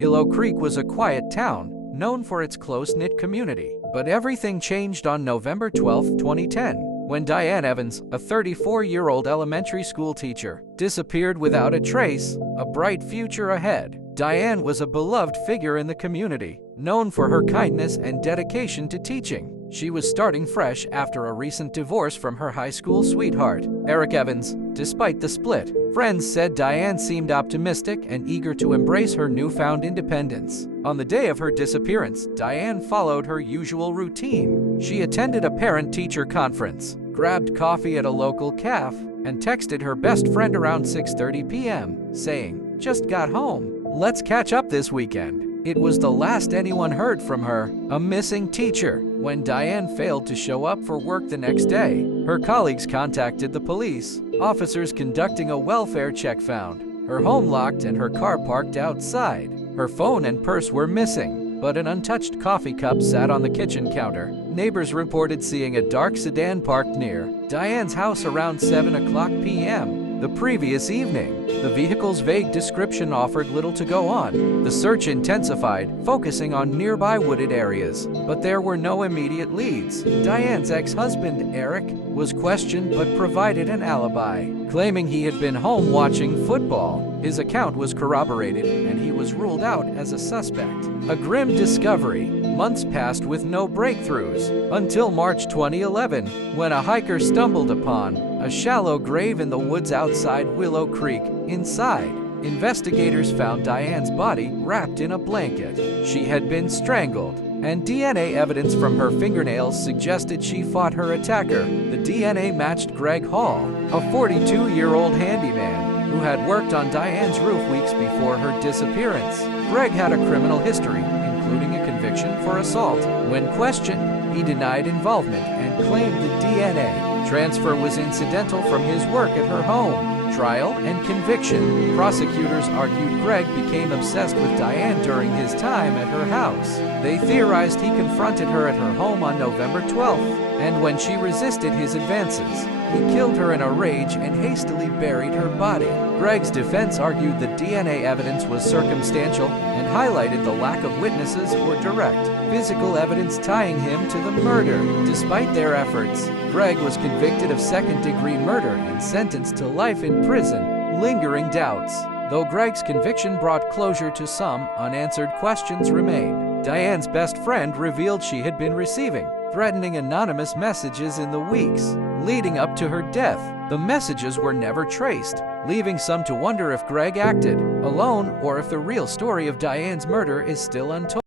Willow Creek was a quiet town, known for its close-knit community. But everything changed on November 12, 2010, when Diane Evans, a 34-year-old elementary school teacher, disappeared without a trace. A bright future ahead. Diane was a beloved figure in the community, known for her kindness and dedication to teaching. She was starting fresh after a recent divorce from her high school sweetheart, Eric Evans. Despite the split, friends said Diane seemed optimistic and eager to embrace her newfound independence. On the day of her disappearance, Diane followed her usual routine. She attended a parent-teacher conference, grabbed coffee at a local cafe, and texted her best friend around 6:30 p.m., saying, "Just got home. Let's catch up this weekend." It was the last anyone heard from her, a missing teacher. When Diane failed to show up for work the next day, her colleagues contacted the police. Officers conducting a welfare check found her home locked and her car parked outside. Her phone and purse were missing, but an untouched coffee cup sat on the kitchen counter. Neighbors reported seeing a dark sedan parked near Diane's house around 7:00 p.m. the previous evening. The vehicle's vague description offered little to go on. The search intensified, focusing on nearby wooded areas, but there were no immediate leads. Diane's ex-husband, Eric, was questioned but provided an alibi, claiming he had been home watching football. His account was corroborated, and he was ruled out as a suspect. A grim discovery. Months passed with no breakthroughs, until March 2011, when a hiker stumbled upon a shallow grave in the woods outside Willow Creek. Inside, investigators found Diane's body wrapped in a blanket. She had been strangled, and DNA evidence from her fingernails suggested she fought her attacker. The DNA matched Greg Hall, a 42-year-old handyman who had worked on Diane's roof weeks before her disappearance. Greg had a criminal history, including a conviction for assault. When questioned, he denied involvement and claimed the DNA transfer was incidental from his work at her home. Trial and conviction. Prosecutors argued Greg became obsessed with Diane during his time at her house. They theorized he confronted her at her home on November 12th, and when she resisted his advances, he killed her in a rage and hastily buried her body. Greg's defense argued the DNA evidence was circumstantial and highlighted the lack of witnesses or direct physical evidence tying him to the murder. Despite their efforts, Greg was convicted of second-degree murder and sentenced to life in prison. Lingering doubts. Though Greg's conviction brought closure to some, unanswered questions remained. Diane's best friend revealed she had been receiving threatening anonymous messages in the weeks leading up to her death. The messages were never traced, leaving some to wonder if Greg acted alone or if the real story of Diane's murder is still untold.